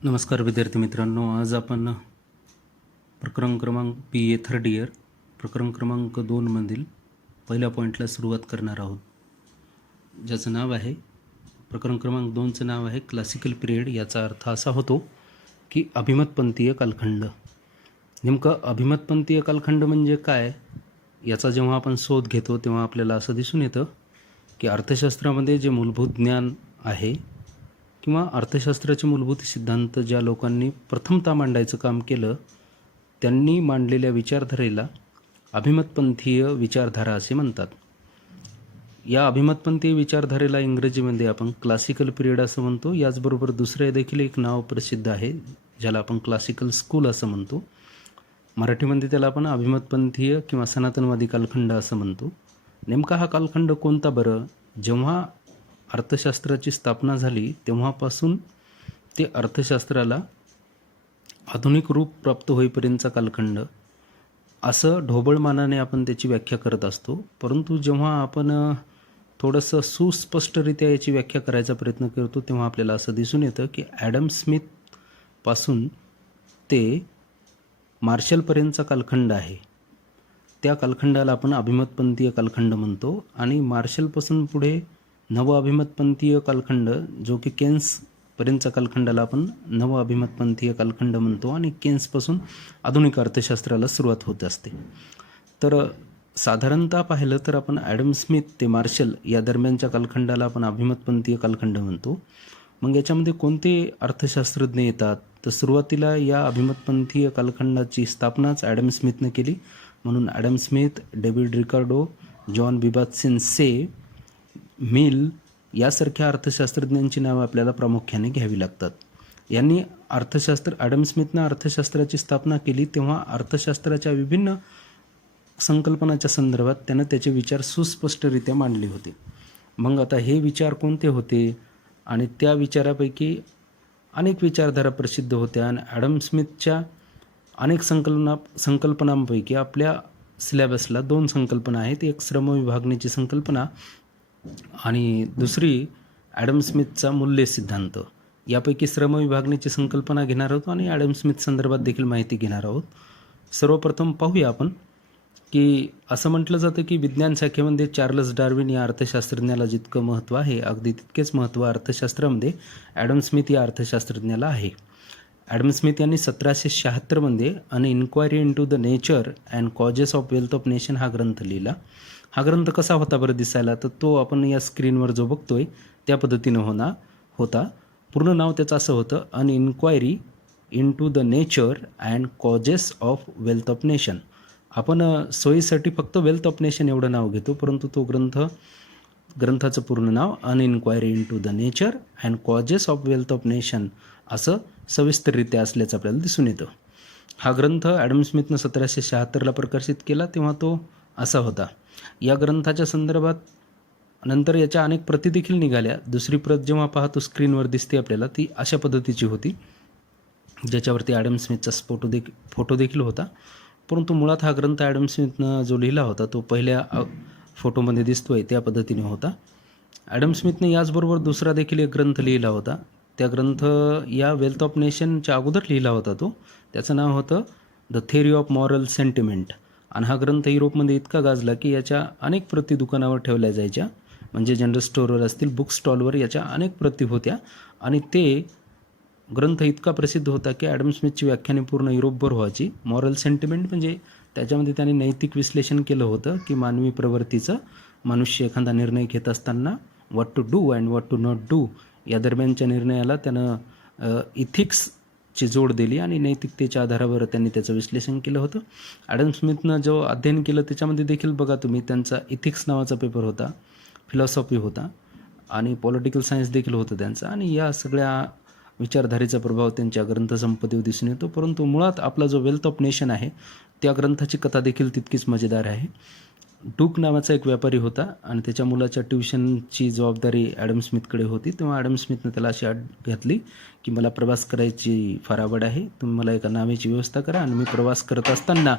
नमस्कार विद्यार्थी मित्रांनो, आज आपण प्रकरण क्रमांक BA थर्ड इयर प्रकरण क्रमांक 2 मधील पहिल्या पॉईंटला सुरुवात करणार आहोत, ज्याचं नाव आहे प्रकरण क्रमांक 2चं नाव आहे क्लासिकल पिरियड. याचा अर्थ असा होतो की अभिमतपंथीय कालखंड. नेमकं अभिमतपंथीय कालखंड म्हणजे काय, याचा जेव्हा आपण शोध घेतो तेव्हा आपल्याला असं दिसून येतं की अर्थशास्त्रामध्ये जे मूलभूत ज्ञान आहे किंवा अर्थशास्त्राचे मूलभूत सिद्धांत ज्या लोकांनी प्रथमतः मांडायचं काम केलं, त्यांनी मांडलेल्या विचारधारेला अभिमतपंथीय विचारधारा असे म्हणतात. या अभिमतपंथीय विचारधारेला इंग्रजीमध्ये आपण क्लासिकल पिरियड असं म्हणतो. याचबरोबर दुसरे देखील एक नाव प्रसिद्ध आहे, ज्याला आपण क्लासिकल स्कूल असं म्हणतो. मराठीमध्ये त्याला आपण अभिमतपंथीय किंवा सनातनवादी कालखंड असं म्हणतो. नेमका हा कालखंड कोणता बरं? जेव्हा अर्थशास्त्राची स्थापना झाली तेव्हापासून ते अर्थशास्त्राला आधुनिक रूप प्राप्त होईपर्यंतचा कालखंड, असं ढोबळमानाने आपण त्याची व्याख्या करत असतो. परंतु जेव्हा आपण थोडंसं सुस्पष्टरित्या याची व्याख्या करायचा प्रयत्न करतो तेव्हा आपल्याला असं दिसून येतं की ॲडम स्मिथपासून ते मार्शलपर्यंतचा कालखंड आहे, त्या कालखंडाला आपण अभिमतपंथीय कालखंड म्हणतो. आणि मार्शलपासून पुढे नव अभिमतपंथीय कालखंड, जो की केन्सपर्यंतचा कालखंडाला आपण नव अभिमतपंथीय कालखंड म्हणतो. आणि केन्सपासून आधुनिक अर्थशास्त्राला सुरुवात होत असते. तर साधारणतः पाहिलं तर आपण ॲडम स्मिथ ते मार्शल या दरम्यानच्या कालखंडाला आपण अभिमतपंथीय कालखंड म्हणतो. मग याच्यामध्ये कोणते अर्थशास्त्रज्ञ येतात, तर सुरुवातीला या अभिमतपंथीय कालखंडाची स्थापनाच ॲडम स्मिथनं केली. म्हणून ॲडम स्मिथ, डेव्हिड रिकार्डो, जॉन बिबात्सिन से, मिल यासारख्या अर्थशास्त्रज्ञांची नावं आपल्याला प्रामुख्याने घ्यावी लागतात. यांनी ॲडम स्मिथनं अर्थशास्त्राची स्थापना केली तेव्हा अर्थशास्त्राच्या विभिन्न संकल्पनाच्या संदर्भात त्यानं त्याचे विचार सुस्पष्टरित्या मांडले होते. मग आता हे विचार कोणते होते, आणि त्या विचारापैकी अनेक विचारधारा प्रसिद्ध होत्या. आणि ॲडम स्मिथच्या अनेक संकल्पनांपैकी आपल्या सिलेबसला 2 संकल्पना आहेत. एक श्रमविभागणीची संकल्पना आणि दुसरी ॲडम स्मिथचा मूल्य सिद्धांत. यापैकी श्रमविभागणीची संकल्पना घेणार आहोत आणि ॲडम स्मिथ संदर्भात देखील माहिती घेणार आहोत. सर्वप्रथम पाहूया आपण की असं म्हटलं जातं की विज्ञान शाखेमध्ये चार्ल्स डार्विन या अर्थशास्त्रज्ञाला जितकं महत्त्व आहे, अगदी तितकेच महत्त्व अर्थशास्त्रामध्ये ॲडम स्मिथ या अर्थशास्त्रज्ञाला आहे. ॲडम स्मिथ यांनी 1776 an inquiry into the nature and causes of wealth of nation हा ग्रंथ लिहिला. हा ग्रंथ कसा होता बरं दिसायला, तर तो आपण या स्क्रीनवर जो बघतोय त्या पद्धतीनं होता. पूर्ण नाव त्याचं असं होतं, an inquiry into the nature and causes of wealth of nation. आपण सोयीसाठी फक्त वेल्थ ऑफ नेशन एवढं नाव घेतो, परंतु तो ग्रंथाचं पूर्ण नाव an inquiry into the nature and causes of wealth of nation असं सविस्तररित्या असल्याचं आपल्याला दिसून येतं. हा ग्रंथ ॲडम स्मिथनं 1776 प्रकाशित केला, तेव्हा तो असा होता. या ग्रंथाच्या संदर्भात नंतर याच्या अनेक प्रती देखील निघाल्या. दुसरी प्रत जेव्हा पाहतो स्क्रीनवर दिसते आपल्याला, ती अशा पद्धतीची होती, ज्याच्यावरती ॲडम स्मिथचा फोटो देखील होता. परंतु मुळात हा ग्रंथ ॲडम स्मिथनं जो लिहिला होता तो पहिल्या फोटोमध्ये दिसतोय त्या पद्धतीने होता. ॲडम स्मिथने याचबरोबर दुसरा देखील एक ग्रंथ लिहिला होता. त्या ग्रंथ या वेल्थ ऑफ नेशनच्या अगोदर लिहिला होता तो. त्याचं नाव होतं the theory of moral sentiment. आणि हा ग्रंथ युरोपमध्ये इतका गाजला की याच्या अनेक प्रती दुकानावर ठेवल्या जायच्या, म्हणजे जनरल स्टोअरवर असतील, बुक स्टॉलवर याच्या अनेक प्रती होत्या. आणि ते ग्रंथ इतका प्रसिद्ध होता की ॲडम स्मिथची व्याख्याने पूर्ण युरोपभर व्हायची. मॉरल सेंटिमेंट म्हणजे त्याच्यामध्ये त्याने नैतिक विश्लेषण केलं होतं की मानवी प्रवृत्तीचं, मनुष्य एखादा निर्णय घेत असताना what to do and what to not do या दरम्यानच्या निर्णयाला त्यानं इथिक्सची जोड दिली आणि नैतिकतेच्या आधारावर त्यांनी त्याचं विश्लेषण केलं होतं. ॲडम स्मिथनं जो अध्ययन केलं त्याच्यामध्ये देखील बघा तुम्ही, त्यांचा इथिक्स नावाचा पेपर होता, फिलॉसॉफी होता आणि पॉलिटिकल सायन्स देखील होतं त्यांचा. आणि या सगळ्या विचारधारेचा प्रभाव त्यांच्या ग्रंथसंपदेवर दिसून येतो. परंतु मुळात आपला जो वेल्थ ऑफ नेशन आहे त्या ग्रंथाची कथा देखील तितकीच मजेदार आहे. डूक नावाचा एक व्यापारी होता आणि त्याच्या मुलाच्या ट्युशनची जबाबदारी ॲडम स्मिथकडे होती. तेव्हा ॲडम स्मिथनं त्याला अशी अट घातली की मला प्रवास करायची फार आवड आहे, तुम्ही मला एका नावेची व्यवस्था करा आणि मी प्रवास करत असताना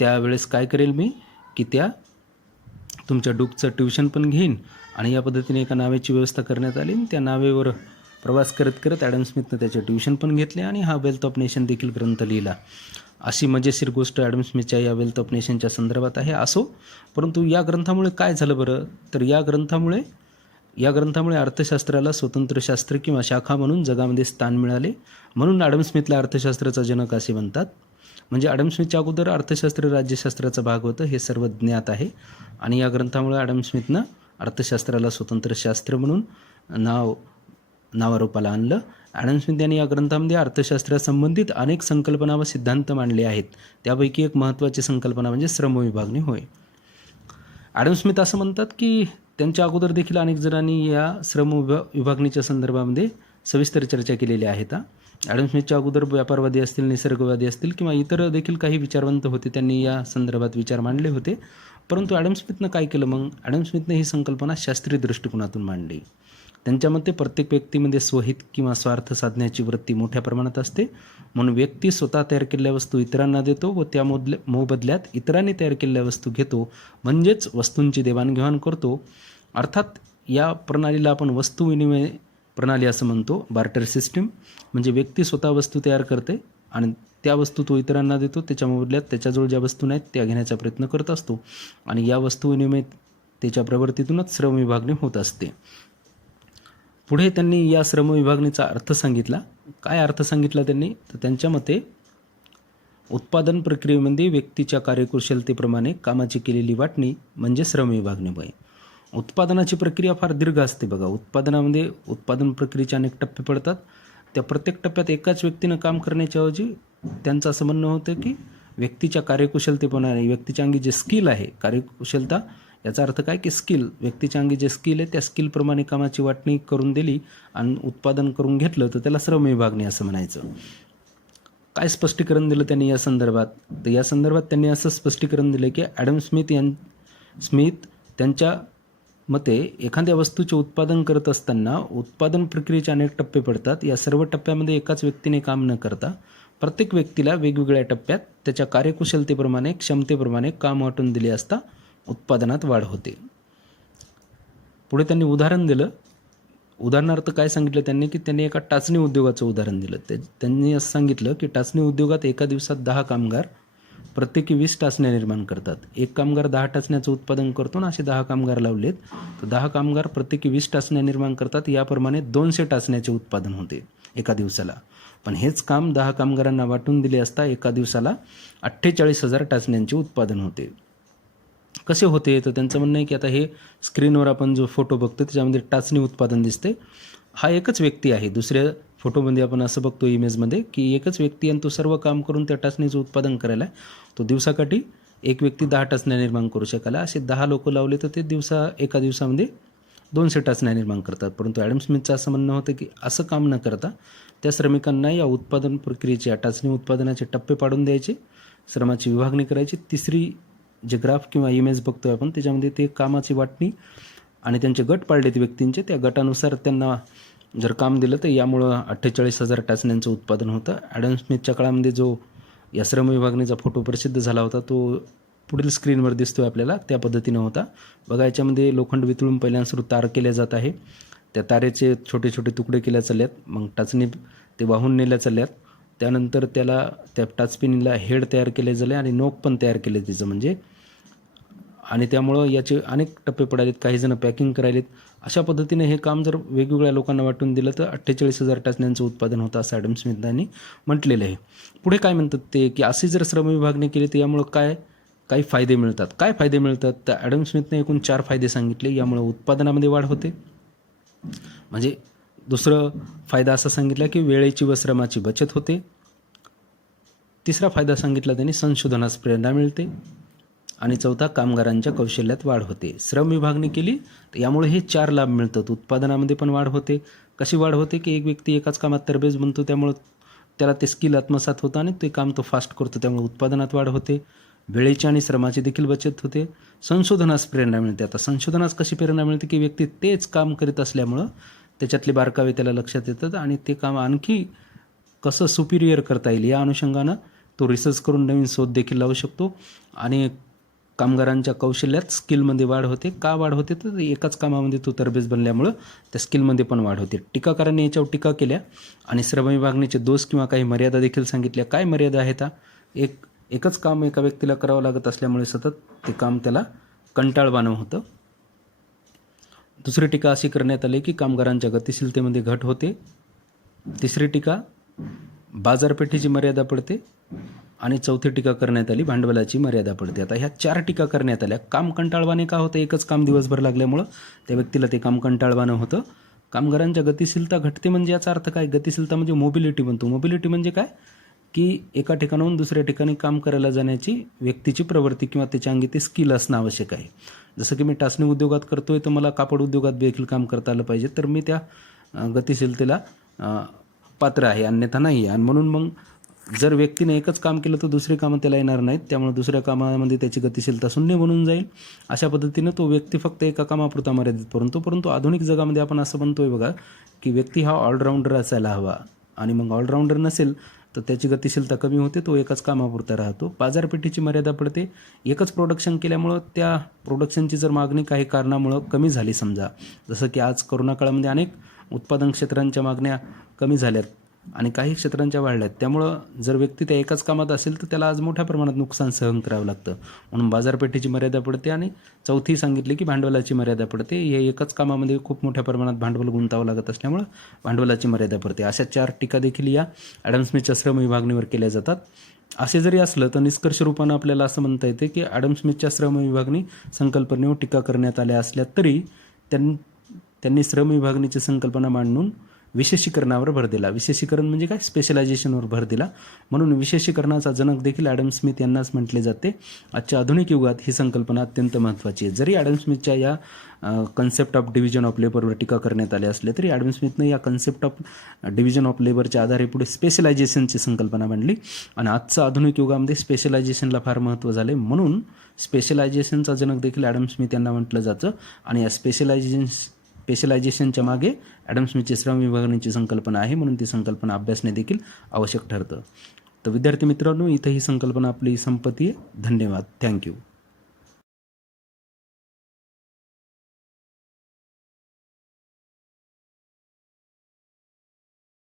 त्यावेळेस काय करेल मी की त्या तुमच्या डूकचं ट्युशन पण घेईन. आणि या पद्धतीने एका नावेची व्यवस्था करण्यात आली. त्या नावेवर प्रवास करत करत ॲडम स्मिथनं त्याचे ट्युशन पण घेतले आणि हा वेल्थ ऑफ नेशन देखील ग्रंथ लिहिला. अशी मजेशीर गोष्ट ॲडम स्मिथच्या या वेल्थ ऑफ नेशनच्या संदर्भात आहे. असो, परंतु या ग्रंथामुळे काय झालं बरं, तर या ग्रंथामुळे अर्थशास्त्राला स्वतंत्र शास्त्र किंवा शाखा म्हणून जगामध्ये स्थान मिळाले. म्हणून ॲडम स्मिथला अर्थशास्त्राचा जनक असे म्हणतात. म्हणजे ॲडम स्मिथच्या अगोदर अर्थशास्त्र राज्यशास्त्राचा भाग होतं हे सर्व ज्ञात आहे. आणि या ग्रंथामुळे ॲडम स्मिथनं अर्थशास्त्राला स्वतंत्र शास्त्र म्हणून नावारूपाला आणलं. ॲडम स्मिथ यांनी या ग्रंथामध्ये अर्थशास्त्रासंबंधित अनेक संकल्पना व सिद्धांत मांडले आहेत. त्यापैकी एक महत्त्वाची संकल्पना म्हणजे श्रमविभागणी होय. ॲडम स्मिथ असं म्हणतात की त्यांच्या अगोदर देखील अनेक जणांनी या विभागणीच्या संदर्भामध्ये सविस्तर चर्चा केलेली आहेत. ॲडम स्मिथच्या अगोदर व्यापारवादी असतील, निसर्गवादी असतील किंवा इतर देखील काही विचारवंत होते, त्यांनी या संदर्भात विचार मांडले होते. परंतु ॲडम स्मिथनं काय केलं मग, ॲडम स्मिथनं ही संकल्पना शास्त्रीय दृष्टिकोनातून मांडली. त्यांच्या मते प्रत्येक व्यक्तीमध्ये स्वहित किंवा स्वार्थ साधण्याची वृत्ती मोठ्या प्रमाणात असते. म्हणून व्यक्ती स्वतः तयार केलेल्या वस्तू इतरांना देतो व त्या मोबदल्यात इतरांनी तयार केलेल्या वस्तू घेतो, म्हणजेच वस्तूंची देवाणघेवाण करतो. अर्थात या प्रणालीला आपण वस्तू विनिमय प्रणाली असं म्हणतो. बार्टर सिस्टीम म्हणजे व्यक्ती स्वतः वस्तू तयार करते आणि त्या वस्तू तो इतरांना देतो, त्याच्या मोबदल्यात त्याच्याजवळ ज्या वस्तू नाहीत त्या घेण्याचा प्रयत्न करत असतो आणि या वस्तू विनिमय त्याच्या प्रवृत्तीतूनच श्रमविभागणी होत असते. पुढे त्यांनी या श्रमविभागणीचा अर्थ सांगितला. काय अर्थ सांगितला त्यांनी, तर त्यांच्या मते उत्पादन प्रक्रियेमध्ये व्यक्तीच्या कार्यकुशलतेप्रमाणे कामाची केलेली वाटणी म्हणजे श्रमविभागणी होय. उत्पादनाची प्रक्रिया फार दीर्घ असते बघा. उत्पादनामध्ये उत्पादन प्रक्रियेचे अनेक टप्पे पडतात. त्या प्रत्येक टप्प्यात एकाच व्यक्तीनं काम करण्याच्या ऐवजी त्यांचं असं म्हणणं होतं की व्यक्तीच्या कार्यकुशलतेप्रमाणे व्यक्तीच्या अंगी जे स्किल आहे, कार्यकुशलता याचा अर्थ काय की स्किल, व्यक्तीच्या अंगी जे स्किल आहे त्या स्किलप्रमाणे कामाची वाटणी करून दिली आणि उत्पादन करून घेतलं तर त्याला श्रमविभागणी असं म्हणायचं. काय स्पष्टीकरण दिलं त्यांनी या संदर्भात, तर या संदर्भात त्यांनी असं स्पष्टीकरण दिलं की ॲडम स्मिथ त्यांच्या मते एखाद्या वस्तूचे उत्पादन करत असताना उत्पादन प्रक्रियेचे अनेक टप्पे पडतात. या सर्व टप्प्यामध्ये एकाच व्यक्तीने काम न करता प्रत्येक व्यक्तीला वेगवेगळ्या टप्प्यात त्याच्या कार्यकुशलतेप्रमाणे, क्षमतेप्रमाणे काम वाटून दिले असता उत्पादनात वाढ होते. पुढे त्यांनी उदाहरण दिलं. उदाहरणार्थ काय सांगितलं त्यांनी की त्यांनी एका टाचणी उद्योगाचं उदाहरण दिलं. त्यांनी असं सांगितलं की टाचणी उद्योगात एका दिवसात 10 कामगार प्रत्येकी 20 टाचण्या निर्माण करतात. एक कामगार 10 टाचण्याचं उत्पादन करतो आणि असे 10 कामगार लावलेत तर 10 कामगार प्रत्येकी 20 टाचण्या निर्माण करतात. याप्रमाणे 200 टाचण्याचे उत्पादन होते एका दिवसाला. पण हेच काम 10 कामगारांना वाटून दिले असता एका दिवसाला 48,000 टाचण्यांचे उत्पादन होते. कसे होते, तर त्यांचं म्हणणं आहे की आता हे स्क्रीनवर आपण जो फोटो बघतो त्याच्यामध्ये टाचणी उत्पादन दिसते. हा एकच व्यक्ती आहे. दुसऱ्या फोटोमध्ये आपण असं बघतो इमेजमध्ये की एकच व्यक्ती आणि तो सर्व काम करून त्या टाचणीचं उत्पादन करायला तो दिवसाकाठी एक व्यक्ती 10 टाचण्या निर्माण करू शकायला. असे 10 लोक लावले तर ते एका दिवसामध्ये 200 टाचण्या निर्माण करतात. परंतु ॲडम स्मिथचं असं म्हणणं होतं की असं काम न करता त्या श्रमिकांना या उत्पादन प्रक्रियेचे, या टाचणी उत्पादनाचे टप्पे पाडून द्यायचे, श्रमाची विभागणी करायची. तिसरी जे ग्राफ किंवा इमेज बघतोय आपण त्याच्यामध्ये ते कामाची वाटणी आणि त्यांचे गट पाडलेत व्यक्तींचे, त्या गटानुसार त्यांना जर काम दिलं तर यामुळं 48,000 टाचण्यांचं उत्पादन होतं. ॲडम स्मिथच्या काळामध्ये जो या श्रम विभागणीचा फोटो प्रसिद्ध झाला होता तो पुढील स्क्रीनवर दिसतोय आपल्याला, त्या पद्धतीनं होता बघा. याच्यामध्ये लोखंड वितळून पहिल्यांदा तार केल्या जात आहे. त्या तारेचे छोटे छोटे तुकडे केल्या चालल्यात, मग टाचणी ते वाहून नेल्या चालल्यात. त्यानंतर त्या टाचपिनीला हेड तयार केले झाले आणि नोक पण तयार केले तिचं म्हणजे, आणि त्यामुळं याचे अनेक टप्पे पडालेत. काही जण पॅकिंग करायलेत. अशा पद्धतीने हे काम जर वेगवेगळ्या लोकांना वाटून दिलं तर 48,000 टाचण्यांचं उत्पादन होतं असं ॲडम स्मिथ यांनी म्हटलेलं आहे. पुढे काय म्हणतात ते की अशी जर श्रमविभागणी केली तर यामुळं काही फायदे मिळतात. काय फायदे मिळतात, तर ॲडम स्मिथने एकूण 4 फायदे सांगितले. यामुळं उत्पादनामध्ये वाढ होते. म्हणजे दुसरं फायदा असा सांगितला की वेळेची व श्रमाची बचत होते. तिसरा फायदा सांगितला त्यांनी, संशोधनास प्रेरणा मिळते. आणि चौथा, कामगारांच्या कौशल्यात वाढ होते. श्रम विभागणी केली तर यामुळे हे 4 लाभ मिळतात. उत्पादनामध्ये पण वाढ होते. कशी वाढ होते की एक व्यक्ती एकाच कामात तरबेज बनतो, त्यामुळं त्याला ते स्किल आत्मसात होतं आणि ते काम तो फास्ट करतो, त्यामुळे उत्पादनात वाढ होते. वेळेची आणि श्रमाची देखील बचत होते. संशोधनास प्रेरणा मिळते. आता संशोधनास कशी प्रेरणा मिळते की व्यक्ती तेच काम करीत असल्यामुळं त्याच्यातले बारकावे त्याला लक्षात येतात आणि ते काम आणखी कसं सुपिरियर करता येईल या अनुषंगानं तो रिसर्च करून नवीन शोध देखील लावू शकतो. आणि कामगारांच्या कौशल्यात स्किलमध्ये वाढ होते. का वाढ होते तर एकाच कामामध्ये तो तरबेज बनल्यामुळं त्या स्किलमध्ये पण वाढ होते. टीकाकारांनी याच्यावर टीका केल्या आणि श्रमविभागणीचे दोष किंवा काही मर्यादा देखील सांगितल्या. काय मर्यादा आहेत? एकच काम एका व्यक्तीला करावं लागत असल्यामुळे सतत ते काम त्याला कंटाळवाणं होतं. दुसरी टीका अशी करण्यात आली की कामगारांच्या गतिशीलतेमध्ये घट होते. तिसरी टीका बाजारपेठेची मर्यादा पडते आणि चौथी टीका करण्यात आली भांडवलाची मर्यादा पडते. आता ह्या 4 टीका करण्यात आल्या. काम कंटाळवाणे का होतं? एकच काम दिवसभर लागल्यामुळं त्या व्यक्तीला ते काम कंटाळवाणं होतं. कामगारांच्या गतिशीलता घटते म्हणजे याचा अर्थ काय? गतिशीलता म्हणजे मोबिलिटी बनतो. मोबिलिटी म्हणजे काय की एका ठिकाणाहून दुसऱ्या ठिकाणी काम करायला जाण्याची व्यक्तीची प्रवृत्ती किंवा त्याच्या अंगी ते स्किल असणं आवश्यक आहे. जसं की मी टाचणी उद्योगात करतोय तर मला कापड उद्योगात देखील काम करता आलं पाहिजे, तर मी त्या गतिशीलतेला पात्र आहे, अन्यथा नाही. आणि म्हणून मग जर व्यक्तीने एकच काम केलं तर दुसरी कामं त्याला येणार नाहीत, त्यामुळे दुसऱ्या कामामध्ये त्याची गतिशीलता शून्य बनून जाईल. अशा पद्धतीनं तो व्यक्ती फक्त एका कामापुरता मर्यादित परंतु आधुनिक जगामध्ये आपण असं म्हणतोय बघा की व्यक्ती हा ऑलराऊंडर असायला हवा. आणि मग ऑलराऊंडर नसेल तर त्याची गतिशीलता कमी होते, तो एकाच कामापुरता राहतो. बाजारपेठेची मर्यादा पडते. एकच प्रोडक्शन केल्यामुळं त्या प्रोडक्शनची जर मागणी काही कारणामुळं कमी झाली, समजा जसं की आज कोरोना काळामध्ये अनेक उत्पादन क्षेत्रांच्या मागण्या कमी झाल्यात आणि काही क्षेत्रांच्या वाढल्यात, त्यामुळं जर व्यक्ती त्या एकाच कामात असेल तर त्याला आज मोठ्या प्रमाणात नुकसान सहन करावं लागतं. म्हणून बाजारपेठेची मर्यादा पडते. आणि चौथी सांगितली की भांडवलाची मर्यादा पडते. हे एकच कामामध्ये खूप मोठ्या प्रमाणात भांडवल गुंतावं लागत असल्यामुळं भांडवलाची मर्यादा पडते. अशा 4 टीका देखील या ॲडम स्मिथच्या श्रम विभागणीवर केल्या जातात. असे जरी असलं तर निष्कर्ष रूपानं आपल्याला असं म्हणता येते की ॲडम स्मिथच्या श्रम विभागणी संकल्पनेवर टीका करण्यात आल्या असल्या तरी त्यांनी श्रम विभागणीची संकल्पना मांडून विशेषीकरणावर भर दिला. विशेषीकरण म्हणजे काय? स्पेशलायझेशनवर भर दिला. म्हणून विशेषीकरणाचा जनक देखील ॲडम स्मिथ यांनाच म्हटले जाते. आजच्या आधुनिक युगात ही संकल्पना अत्यंत महत्त्वाची आहे. जरी ॲडम स्मिथच्या या कन्सेप्ट ऑफ डिव्हिजन ऑफ लेबरवर टीका करण्यात आली असले तरी ॲडम स्मिथनं या कन्सेप्ट ऑफ डिव्हिजन ऑफ लेबरच्या आधारे पुढे स्पेशलायझेशनची संकल्पना मांडली. आणि आजच्या आधुनिक युगामध्ये स्पेशलायझेशनला फार महत्त्व झाले. म्हणून स्पेशलायझेशनचा जनक देखील ॲडम स्मिथ यांना म्हटलं जातं. आणि या स्पेशलायझेशनच्या मागे ॲडम स्मिथची श्रम विभागणीची संकल्पना आहे, म्हणून ती संकल्पना अभ्यासणे देखील आवश्यक ठरतं. तर विद्यार्थी मित्रांनो, इथं ही संकल्पना आपली संपत्ती आहे. धन्यवाद. थँक्यू.